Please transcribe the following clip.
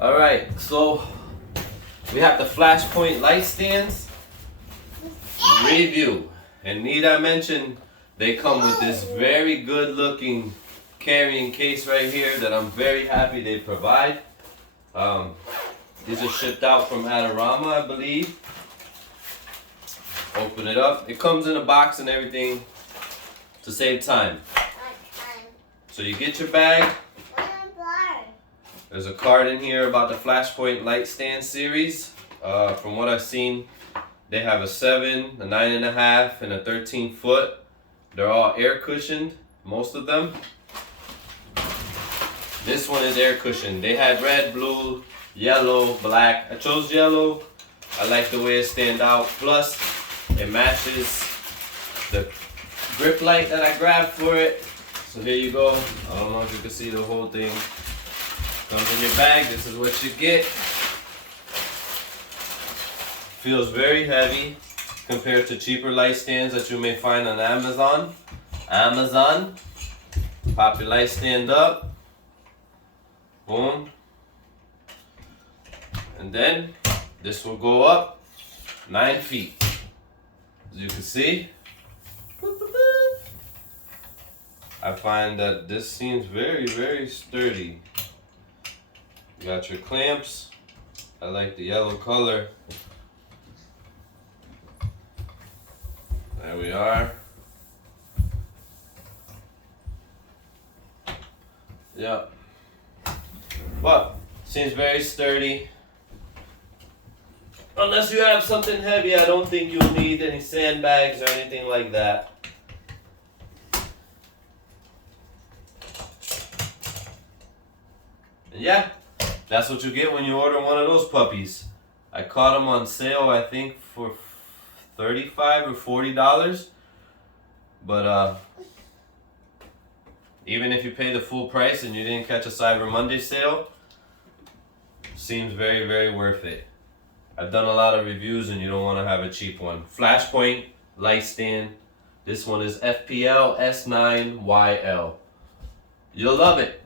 Alright, so we have the Flashpoint light stands review. And need I mention, they come with this very good looking carrying case right here that I'm very happy they provide. These are shipped out from Adorama, I believe. Open it up. It comes in a box and everything to save time. So you get your bag. There's a card in here about the Flashpoint light stand series. From what I've seen, they have a 7, a 9.5, and a 13 foot. They're all air cushioned, most of them. This one is air cushioned. They had red, blue, yellow, black. I chose yellow. I like the way it stands out. Plus, it matches the grip light that I grabbed for it. So here you go. I don't know if you can see the whole thing. Comes in your bag. This is what you get. Feels very heavy compared to cheaper light stands that you may find on Amazon. Pop your light stand up. Boom. And then this will go up 9 feet. As you can see, I find that this seems very, very sturdy. You got your clamps. I like the yellow color. There we are. Yep. But seems very sturdy. Unless you have something heavy, I don't think you'll need any sandbags or anything like that. And yeah, that's what you get when you order one of those puppies. I caught them on sale, I think, for $35 or $40. But even if you pay the full price and you didn't catch a Cyber Monday sale, seems very, very worth it. I've done a lot of reviews and you don't want to have a cheap one. Flashpoint light stand. This one is FPL S9YL. You'll love it.